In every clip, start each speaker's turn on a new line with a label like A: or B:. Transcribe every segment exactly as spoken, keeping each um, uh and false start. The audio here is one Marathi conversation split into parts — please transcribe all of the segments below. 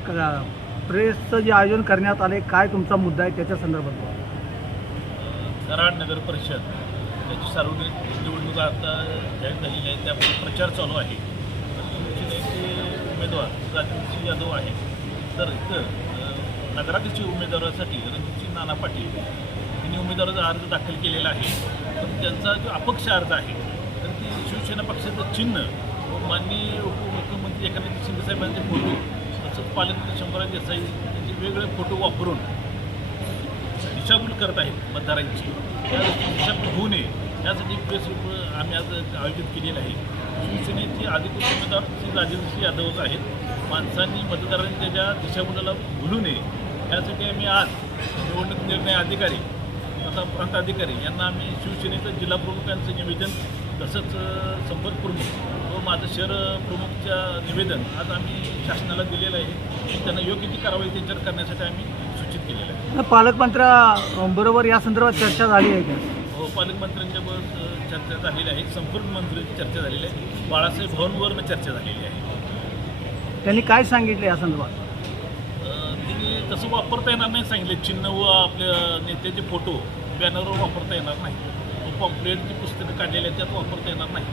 A: प्रेसचं जे आयोजन करण्यात आले, काय तुमचा मुद्दा आहे त्याच्या संदर्भात?
B: कराड नगर परिषद त्याची सार्वजनिक निवडणूक आता जाहीर झालेली आहे, त्यामुळे प्रचार चालू आहे. शिवसेनेचे उमेदवार राजसिंह यादव आहे, तर इथं नगराध्यक्ष उमेदवारासाठी रणजितसिंह नाना पाटील यांनी उमेदवाराचा अर्ज दाखल केलेला आहे. तर त्यांचा जो अपक्ष अर्ज आहे तर ती शिवसेना पक्षाचं चिन्ह व माननीय उपमुख्यमंत्री एकनाथ शिंदे साहेबांचे फोटो तसंच पालकमंत्री शंभूराज देसाई यांचे वेगवेगळे फोटो वापरून दिशाभूल करत आहेत मतदारांची. त्या दिशाभूल होऊ नये यासाठी प्रेस आम्ही आज आयोजित केलेलं आहे. शिवसेनेचे अधिकृत उमेदवार श्री राजेंद्रसिंह यादवच आहेत. माणसांनी मतदारांनी त्याच्या दिशाभूलाला भुलू नये यासाठी आम्ही आज निवडणूक निर्णय अधिकारी तथा प्रांत अधिकारी यांना आम्ही शिवसेनेचं जिल्हा प्रमुखांचं निवेदन तसंच संपर्क प्रमुख व माझं शहर प्रमुखच्या निवेदन आज आम्ही शासनाला दिलेलं आहे. त्यांना योग्य ती कारवाई त्यांच्यावर करण्यासाठी आम्ही सूचित केलेलं आहे.
A: पालकमंत्र्यांबरोबर या संदर्भात चर्चा झाली आहे का?
B: हो, पालकमंत्र्यांच्याबरोबर चर्चा झालेली आहे. संपर्क मंत्र्यांची चर्चा झालेली आहे. बाळासाहेब भवनवरनं चर्चा झालेली आहे.
A: त्यांनी काय सांगितलं या संदर्भात?
B: त्यांनी तसं वापरता येणार नाही सांगितले. चिन्ह व आपल्या नेत्याचे फोटो बॅनरवर वापरता येणार नाही. पॉम्पलेटची पुस्तकं काढलेली आहेत त्यात वापरता येणार नाही.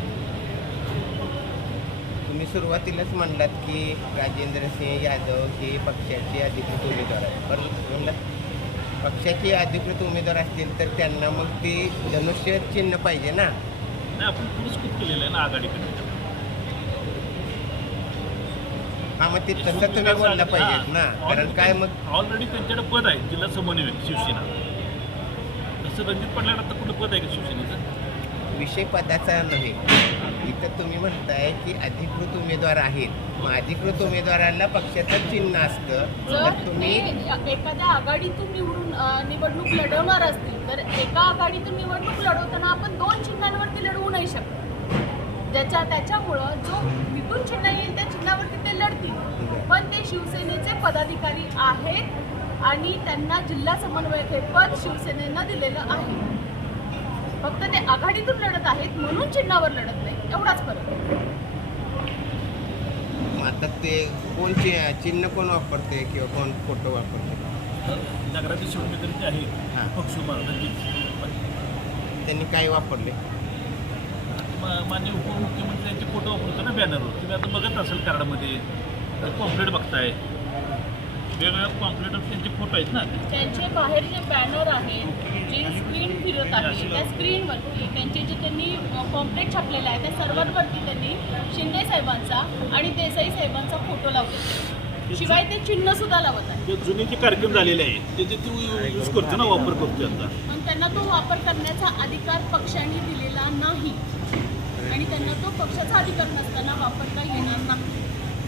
C: तुम्ही सुरुवातीलाच म्हणलात की राजेंद्रसिंह यादव हे पक्षाचे अधिकृत उमेदवार आहेत. पण म्हणलं पक्षाचे अधिकृत उमेदवार असतील तर त्यांना मग ते धनुष्य चिन्ह पाहिजे ना.
B: नाही, आपण पुरस्कृत केलेलं आहे ना आघाडीकडे.
C: हा, मग ते तसं तुम्ही बोलला पाहिजेत ना. कारण काय मग
B: ऑलरेडी त्यांच्याकडे पद आहे जिल्हा समन्वयक शिवसेना. तसं रणजित पाटलांना आता कुठं पद आहे का शिवसेनेचं?
C: विषय पदाचा नव्हे. इथं तुम्ही म्हणताय की अधिकृत उमेदवार आहेत. मग अधिकृत उमेदवाराला पक्षाचं चिन्ह असतं.
D: जर
C: तर तुम्ही
D: एखाद्या आघाडीतून निवडून निवडणूक लढवणार असतील तर एका आघाडीतून निवडणूक लढवताना आपण दोन चिन्हांवरती लढवू नाही शकत. ज्याच्या त्याच्यामुळं जो विकून चिन्ह येईल त्या चिन्हावरती ते लढतील. पण ते शिवसेनेचे पदाधिकारी आहेत आणि त्यांना जिल्हा समन्वयक हे पद शिवसेनेनं दिलेलं आहे. फक्त ते आघाडीतून लढत आहेत म्हणून चिन्हावर लढत नाही, एवढाच फरक आहे.
C: आता ते कोण चिन्ह कोण वापरते किंवा कोण फोटो वापरते?
B: नगराध्यक्ष उमेदवार जे आहेत
C: हां.
B: पक्षुमार रणजित
C: त्यांनी काय वापरले?
B: माननीय उपमुख्यमंत्र्यांचे फोटो वापरतो ना बॅनरवर. तुम्ही आता बघत असाल कार्डमध्ये पॉम्पलेट बघताय, वेगवेगळ्या पॉम्पलेटवर त्यांचे फोटो आहेत ना.
D: त्यांचे बाहेर जे बॅनर आहेत, जे स्क्रीन फिरत आहे त्या स्क्रीनवरती त्यांचे जे त्यांनी पॉम्पलेट छापलेला आहे त्या सर्वांवरती त्यांनी शिंदे साहेबांचा आणि देसाई साहेबांचा फोटो लावतो. शिवाय ते चिन्ह सुद्धा लावत आहे.
B: जे जुने जे कार्यक्रम झालेले आहेत त्याचे तू यूज करतो ना, वापर करतो आता.
D: पण त्यांना तो वापर करण्याचा अधिकार पक्षाने दिलेला नाही आणि त्यांना तो पक्षाचा अधिकार नसताना वापरता येणार नाही.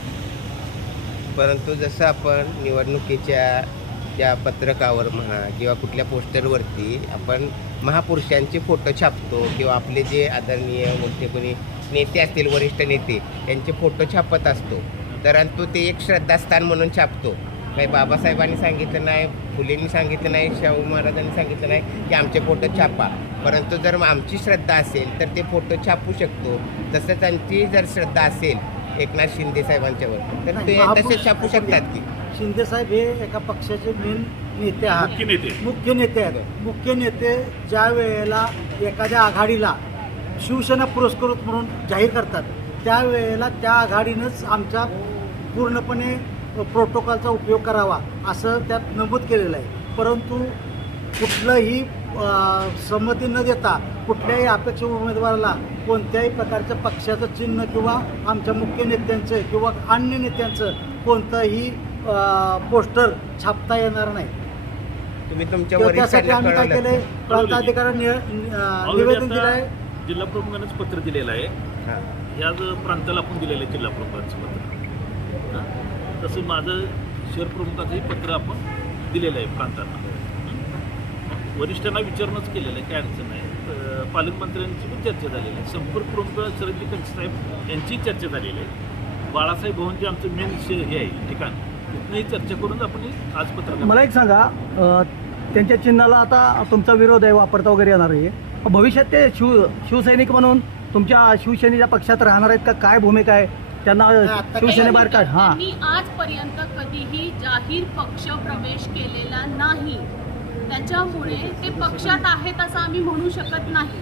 C: परंतु जसं आपण निवडणुकीच्या ज्या पत्रकावर म्हणा किंवा कुठल्या पोस्टरवरती आपण महापुरुषांचे फोटो छापतो किंवा आपले जे आदरणीय मोठे कोणी नेते असतील, वरिष्ठ नेते, यांचे फोटो छापत असतो. परंतु ते एक श्रद्धास्थान म्हणून छापतो. काही बाबासाहेबांनी सांगितलं नाही, फुलेंनी सांगितलं नाही, शाहू महाराजांनी सांगितलं नाही की आमचे फोटो छापा. परंतु जर आमची श्रद्धा असेल तर ते फोटो छापू शकतो. तसंच त्यांची जर श्रद्धा असेल एकनाथ शिंदे साहेबांच्यावर तर ते तसे छापू शकतात की.
A: शिंदे साहेब हे एका पक्षाचे मेन नेते आहात,
B: मुख्य नेते
A: मुख्य नेते आहेत. मुख्य नेते ज्या वेळेला एखाद्या आघाडीला शिवसेना पुरस्कृत म्हणून जाहीर करतात त्यावेळेला त्या आघाडीनंच आमच्या पूर्णपणे प्रोटोकॉलचा उपयोग करावा असं त्यात नमूद केलेलं आहे. परंतु कुठलंही संमती न देता कुठल्याही अपेक्षित उमेदवाराला कोणत्याही प्रकारच्या पक्षाचं चिन्ह किंवा आमच्या मुख्य नेत्यांचं किंवा अन्य नेत्यांचं कोणतंही पोस्टर छापता येणार नाही.
C: तुम्ही तुमच्या
A: त्यासाठी आम्ही काय केलंय, प्रांताधिकाऱ्यांनी निवेदन दिलं आहे.
B: जिल्हा प्रमुखांनाच पत्र दिलेलं आहे. या प्रांताला आपण दिलेलं आहे जिल्हा प्रमुखांचं पत्र. तसं माझं शहर प्रमुखाचंही पत्र आपण दिलेलं आहे प्रांतांना. वरिष्ठांना विचारणंच केलेलं आहे, काय अडचण नाही. पालकमंत्र्यांची पण चर्चा झालेली आहे. संपर्क प्रमुख शरदजी कंचे साहेब यांची चर्चा झालेली आहे. बाळासाहेब भवन जे आमचं मेन हे आहे ठिकाण तिथनंही चर्चा करून आपण आज पत्र.
A: मला एक सांगा, त्यांच्या चिन्हाला आता तुमचा विरोध आहे, वापरता वगैरे येणार आहे. भविष्यात ते शिव शिवसैनिक म्हणून तुमच्या शिवसेनेच्या पक्षात राहणार आहेत का? काय भूमिका आहे
E: त्यांना
A: आता
E: शिवसेनेबाहेर काढ हां
D: त्यांनी आजपर्यंत कधीही जाहीर पक्ष प्रवेश केलेला नाही. त्याच्यामुळे ते पक्षात आहेत असं आम्ही म्हणू शकत नाही.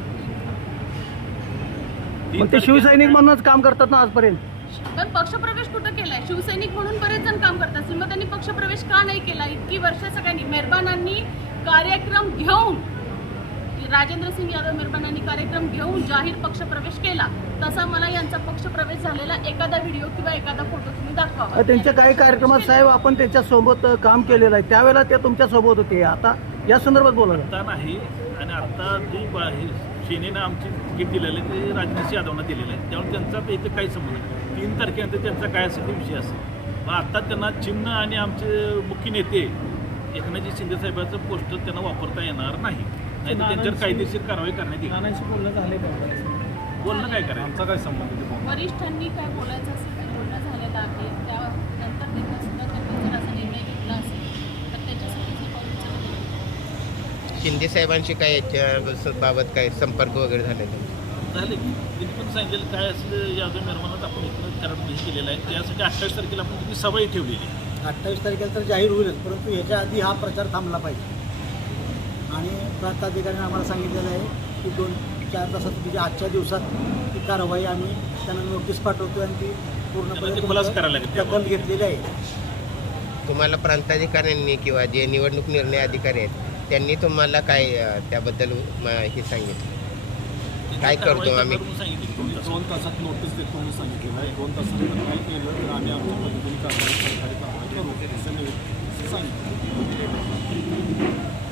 E: मग ते शिवसैनिक म्हणूनच काम करतात ना आजपर्यंत.
D: पण पक्षप्रवेश कुठं केलाय? शिवसैनिक म्हणून बरेच जण काम करत असतील, मग त्यांनी पक्षप्रवेश का नाही केला? इतकी वर्ष सगळ्यांनी मेहरबानांनी कार्यक्रम घेऊन, राजेंद्र सिंग यादव मेहरबानांनी कार्यक्रम घेऊन जाहीर पक्षप्रवेश केला. तसा मला यांचा पक्षप्रवेश झालेला एखादा व्हिडिओ किंवा एखादा फोटो तुम्ही दाखवा.
E: त्यांच्या काही कार्यक्रमात साहेब आपण त्यांच्यासोबत काम केलेलं आहे, त्यावेळेला ते तुमच्यासोबत होते. आता या संदर्भात बोला.
B: आता नाही, आणि आता जी बा- हे सेनेनं आमची तिकीट दिलेलं आहे ते राजनाथ यादवना दिलेलं आहे, त्यामुळे त्यांचा इथं काही संबंध नाही. तीन तारखेनंतर त्यांचा काय असेल ते विषय असेल. मग आता त्यांना चिन्ह आणि आमचे मुख्य नेते एकनाथजी शिंदे साहेबांचं पोस्टर त्यांना वापरता येणार नाही, नाही तर त्यांच्यावर कायदेशीर कारवाई करण्यात येईल.
F: बोलणं झाले
B: बोलणं काय करायचं?
F: आमचा काय संबंध?
D: वरिष्ठांनी काय बोलायचं असेल ते बोलणं झालेलं आहे. त्यानंतर देखील सुद्धा त्यांनी जर असा निर्णय घेतला असेल तर त्याच्यासाठी हे पाऊल उचललं.
C: शिंदे साहेबांशी काय याच्या बाबत काय संपर्क वगैरे झाले
B: झाले की त्यांनी पण सांगितलं काय असलं यादव निर्माणात आपण इथं करार केलेला आहे. त्यासाठी अठ्ठावीस तारखेला आपण तिथे सभाही ठेवलेली आहे.
A: अठ्ठावीस तारखेला तर जाहीर होईलच, परंतु ह्याच्या आधी हा प्रचार थांबला पाहिजे. आणि प्रांताधिकाऱ्यांनी आम्हाला सांगितलेलं आहे की दोन चार तासात म्हणजे आजच्या दिवसात ती कारवाई आम्ही त्यांना नोटीस पाठवतो आणि ती
B: त्यांना ते खुलासा करायला
A: पूर्णपणे
B: लागेल.
A: दखल घेतलेली आहे.
C: तुम्हाला प्रांताधिकाऱ्यांनी किंवा जे निवडणूक निर्णय अधिकारी आहेत त्यांनी तुम्हाला काय अ, त्याबद्दल म, हे सांगितलं? काय करतो
B: कारवाई
C: आम्ही?
B: करणार म्हणून सांगितलं की दोन तासात.
F: दोन तासात नोटीस देतो म्हणून सांगितलेलं आहे. दोन तासानंतर काय केलं तर आम्ही आमच्या पद्धतीने कारवाई सरकारी कारवाई करू असं नाही सांगितलं.